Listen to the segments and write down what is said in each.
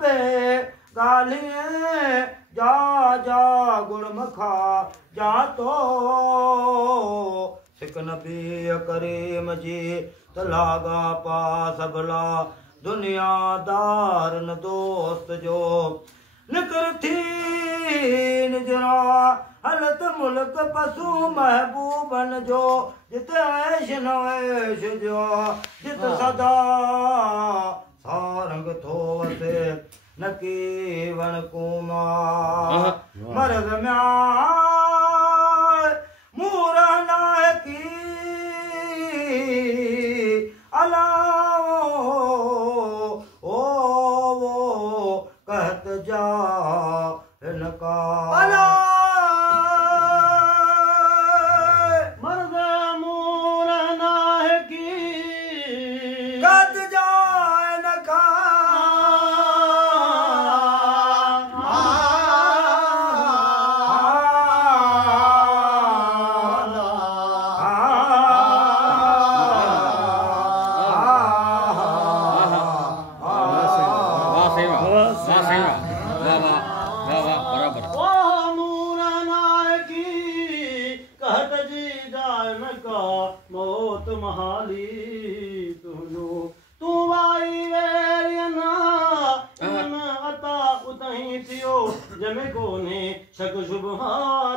पे गालिए जा जा गुड़मखा जा तो सिक नबी करीम जी तलागा पास भला दुनियादार न दोस्त जो निकर थी निजरा हलत मुल्क पशु महबूबन जो जित ऐश नवैश जो जित सदा सारंग थो वसे नकी वन कुमा मर्द म्या मूरना की अलाओ ओ वो कहत जा इनका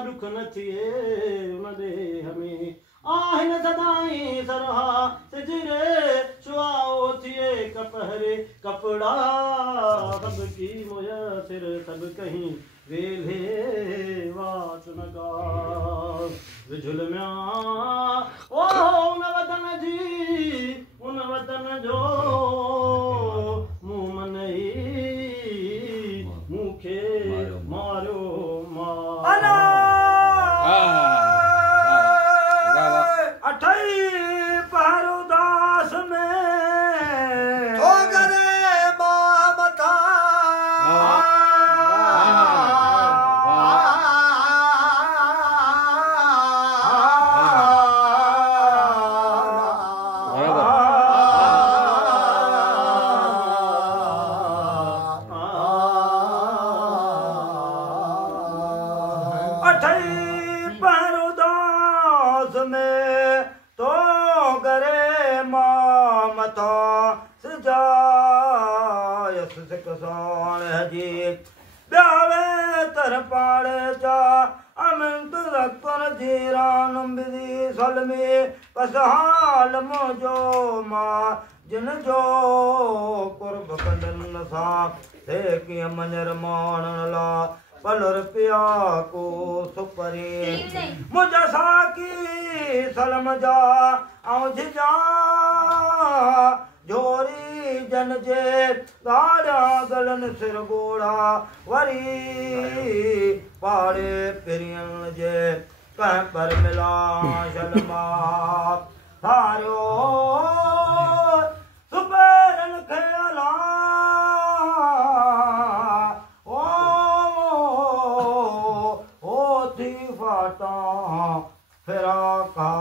दुख न थिए उन दे हमें आहिन सदाई सरहा सिजरे छुआओ थिए कपहरे कपड़ा सब की मुयसर सब कहीं वेले वाच नगा विझुल म्या ओ उन वतन जी उन वतन जो मुंह मनई मुखे मारो हाल मुझो मां जिन जो कुर्ब कंदन सा थे कि मंजर माणन ला पलर पिया को सुपरी मुझा साकी सलम जा औं जा जोरी जन जे गाड़ा गलन सिर गोड़ा वरी पाड़े पिरियन जे कह पर मिला शलमा थारो सुबेरन खेला ओ थी फाटा फिरा का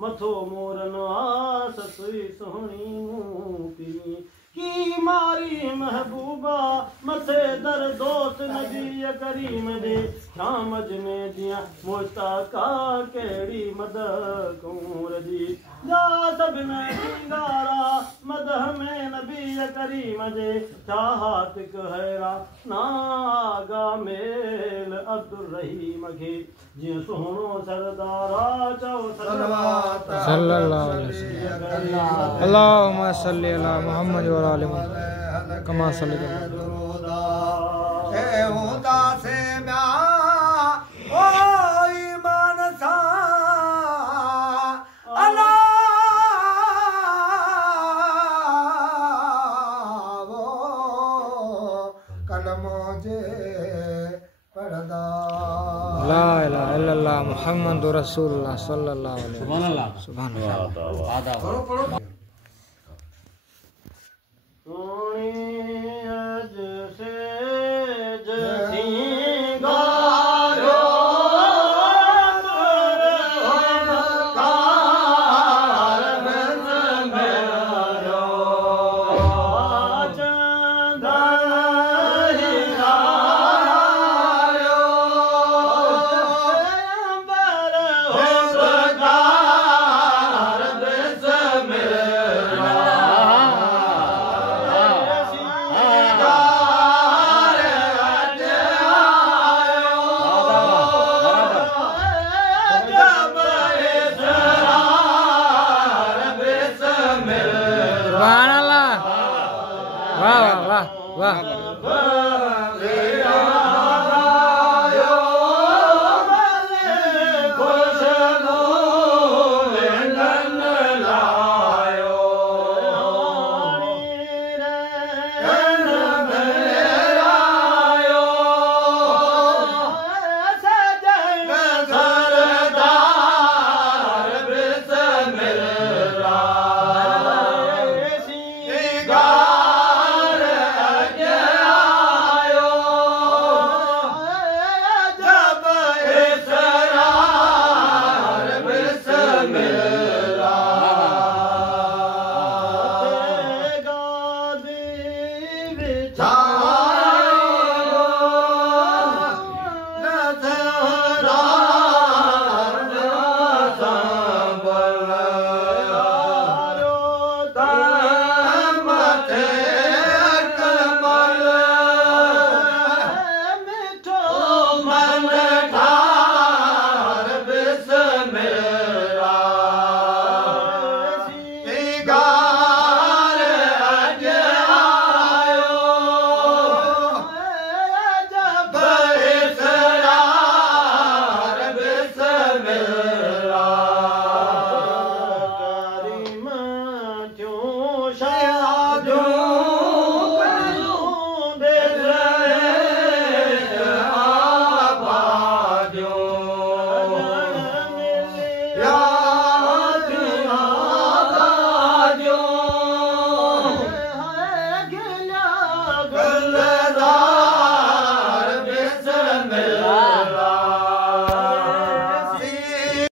मथो मोरन आस सुई सोहनी की मारी महबूबा मथे दर दोस्त नबी करीम दे शामज में दिया मुश्ताका केड़ी मद कूर दी जा सब में सिंगारा मदह में नबी करीम दे चाहत कहरा नागा मेल अब्दुल रहीम के जी सोहनो सरदारा चौ सल्लल्लाहु अलैहि वसल्लम अल्लाहुम्मा सल्ली अला मुहम्मद व आले मुहम्मद कमा सल्ली ए होता से म्या ओ ईमान इलाहा इल्लल्लाह मुहम्मदुर रसूलुल्लाह सल्लल्लाहु अलैहि वसल्लम। सुभान अल्लाह। सुभान अल्लाह। आदाब।